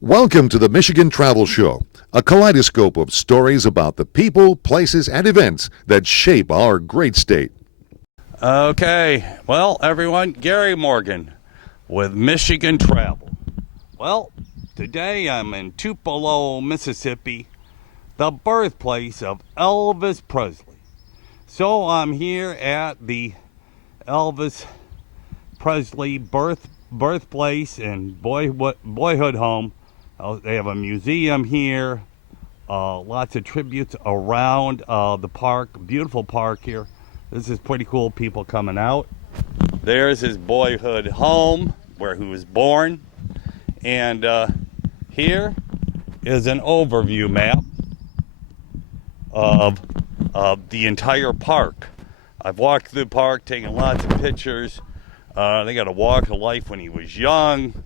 Welcome to the Michigan Travel Show, a kaleidoscope of stories about the people, places, and events that shape our great state. Okay, well, everyone, Gary Morgan with Michigan Travel. Well, today I'm in Tupelo, Mississippi, the birthplace of Elvis Presley. So I'm here at the Elvis Presley birthplace and boyhood home. They have a museum here, lots of tributes around the park, beautiful park here. This is pretty cool, people coming out. There's his boyhood home where he was born. And here is an overview map of the entire park. I've walked through the park, taken lots of pictures. They got a walk of life when he was young.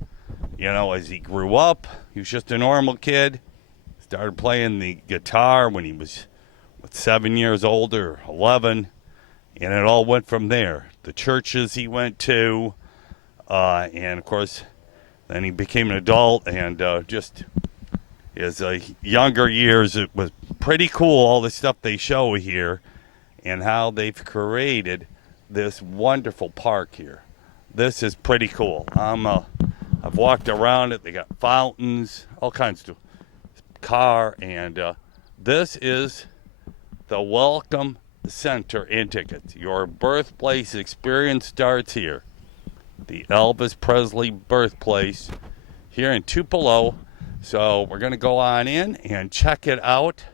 You know, as he grew up, he was just a normal kid. Started playing the guitar when he was 7 years old or 11. And it all went from there. The churches he went to, and of course, then he became an adult, and just his younger years, it was pretty cool, all the stuff they show here, and how they've created this wonderful park here. This is pretty cool. I've walked around it. They got fountains, all kinds of car, and this is the Welcome Center and tickets. Your birthplace experience starts here. The Elvis Presley birthplace here in Tupelo. So we're going to go on in and check it out.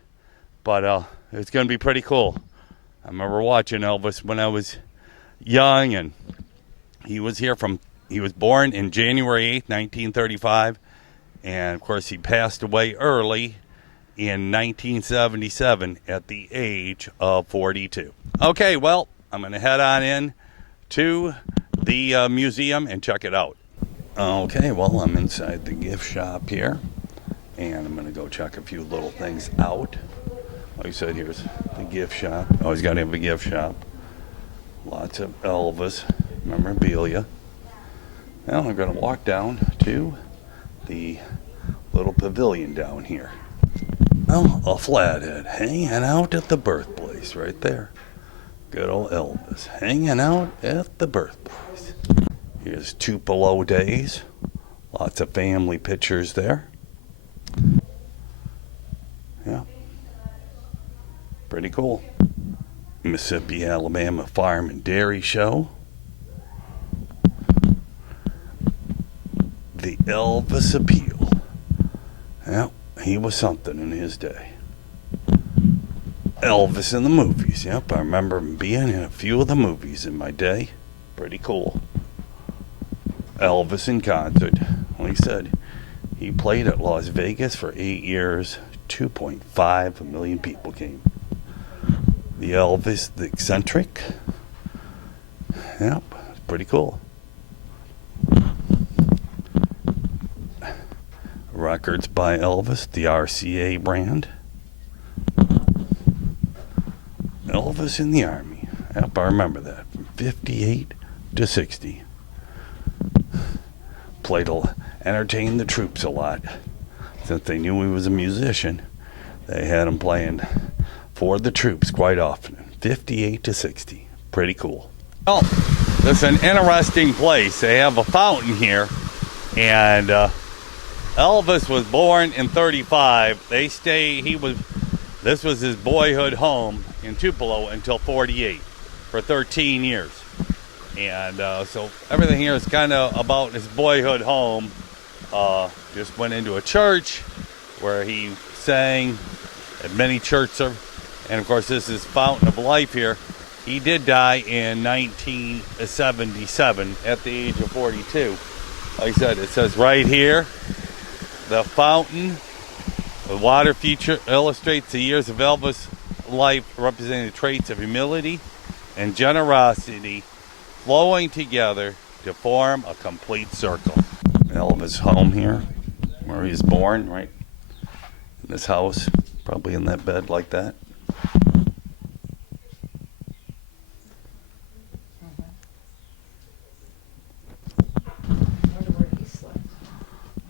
But it's going to be pretty cool. I remember watching Elvis when I was young, and he was born in January 8th, 1935. And of course he passed away early in 1977 at the age of 42. Okay, well, I'm going to head on in to the museum and check it out. Okay, well, I'm inside the gift shop here, and I'm going to go check a few little things out. Like I said, here's the gift shop. Always got to have a gift shop. Lots of Elvis memorabilia. Now I'm going to walk down to the little pavilion down here. Well, a flathead hanging out at the birthplace right there. Good old Elvis hanging out at the birthplace. Here's Tupelo days. Lots of family pictures there. Yeah. Pretty cool. Mississippi, Alabama Farm and Dairy Show. The Elvis Appeal. Yeah. He was something in his day. Elvis in the movies. Yep, I remember him being in a few of the movies in my day. Pretty cool. Elvis in concert. Like I said, he played at Las Vegas for 8 years. 2.5 million people came. The Elvis, the eccentric. Yep, pretty cool. Records by Elvis, the RCA brand. Elvis in the Army. Yep, I remember that. From 58 to 60. Entertained the troops a lot. Since they knew he was a musician, they had him playing for the troops quite often. 58 to 60. Pretty cool. Well, this is an interesting place. They have a fountain here, and Elvis was born in 35. This was his boyhood home in Tupelo until 48 for 13 years. And so everything here is kind of about his boyhood home. Just went into a church where he sang at many churches. And of course, this is Fountain of Life here. He did die in 1977 at the age of 42. Like I said, it says right here, the fountain, the water feature illustrates the years of Elvis' life, representing the traits of humility and generosity flowing together to form a complete circle. Elvis' home here, where he was born, right in this house, probably in that bed like that.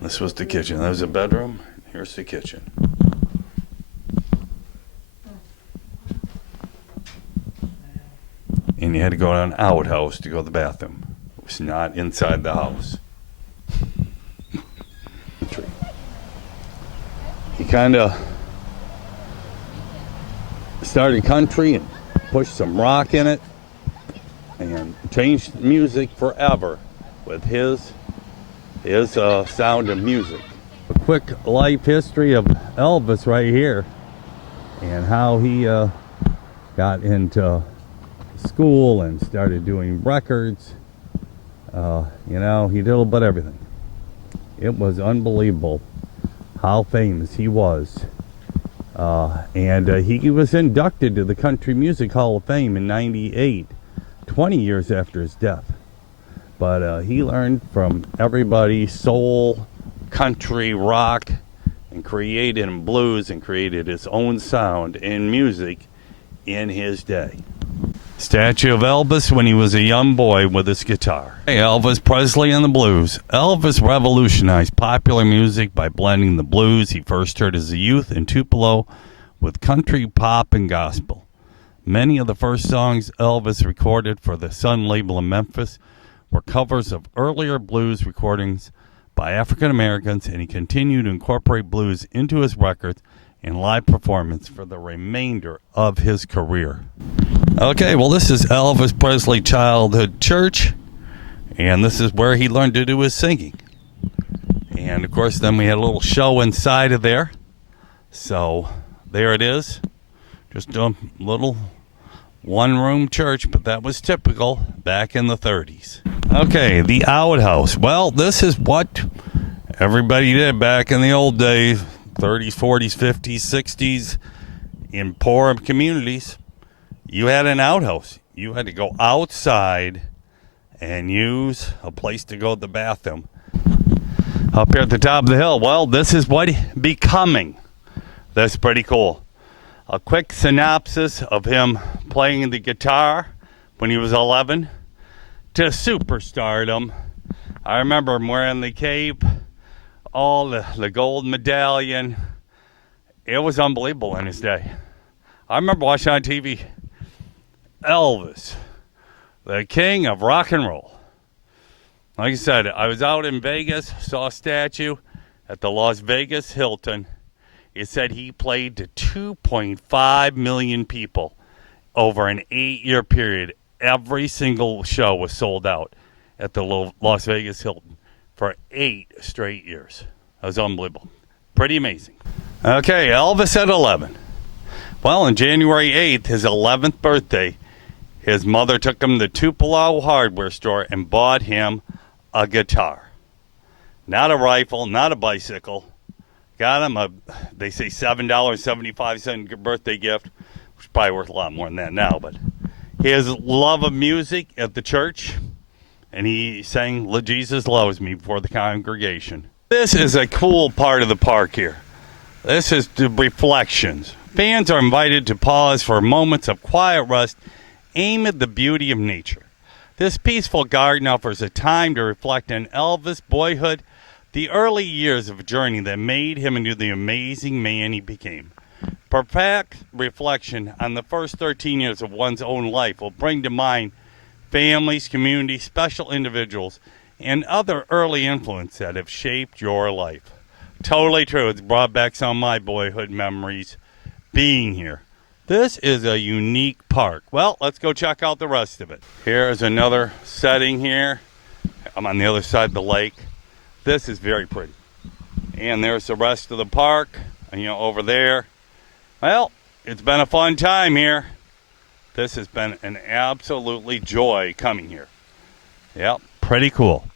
This This was the kitchen. That was a bedroom. Here's the kitchen. And you had to go to an outhouse to go to the bathroom. It was not inside the house. He kind of started country and pushed some rock in it and changed music forever with his sound of music. A quick life history of Elvis right here, and how he got into school and started doing records. You know, he did a little bit of everything. It was unbelievable how famous he was. And he was inducted to the Country Music Hall of Fame in '98, 20 years after his death. But he learned from everybody, soul, country, rock, and created blues, and created his own sound in music in his day. Statue of Elvis when he was a young boy with his guitar. Hey, Elvis Presley and the blues. Elvis revolutionized popular music by blending the blues he first heard as a youth in Tupelo with country, pop, and gospel. Many of the first songs Elvis recorded for the Sun label in Memphis were covers of earlier blues recordings by African Americans, and he continued to incorporate blues into his records and live performance for the remainder of his career. Okay, well, this is Elvis Presley Childhood Church, and this is where he learned to do his singing. And of course, then we had a little show inside of there. So there it is, just a little one-room church, but that was typical back in the 30s. Okay, the outhouse. Well, this is what everybody did back in the old days, 30s, 40s, 50s, 60s, in poor communities. You had an outhouse. You had to go outside and use a place to go to the bathroom. Up here at the top of the hill, well, this is what becoming. That's pretty cool. A quick synopsis of him playing the guitar when he was 11 to superstardom. I remember him wearing the cape, all the gold medallion. It was unbelievable in his day. I remember watching on TV, Elvis, the king of rock and roll. Like I said, I was out in Vegas, saw a statue at the Las Vegas Hilton. It said he played to 2.5 million people over an 8-year period. Every single show was sold out at the Las Vegas Hilton for 8 straight years. That was unbelievable. Pretty amazing. Okay, Elvis at 11. Well, on January 8th, his 11th birthday, his mother took him to the Tupelo hardware store and bought him a guitar. Not a rifle, not a bicycle. Got him they say $7.75 birthday gift, which is probably worth a lot more than that now, but his love of music at the church, and he sang Jesus Loves Me before the congregation. This is a cool part of the park here. This is the reflections. Fans are invited to pause for moments of quiet rest, aim at the beauty of nature. This peaceful garden offers a time to reflect on Elvis' boyhood, the early years of a journey that made him into the amazing man he became. Perfect reflection on the first 13 years of one's own life will bring to mind families, communities, special individuals, and other early influences that have shaped your life. Totally true. It's brought back some of my boyhood memories being here. This is a unique park. Well, let's go check out the rest of it. Here is another setting here. I'm on the other side of the lake. This is very pretty. And there's the rest of the park, over there. Well, it's been a fun time here. This has been an absolutely joy coming here. Yep, pretty cool.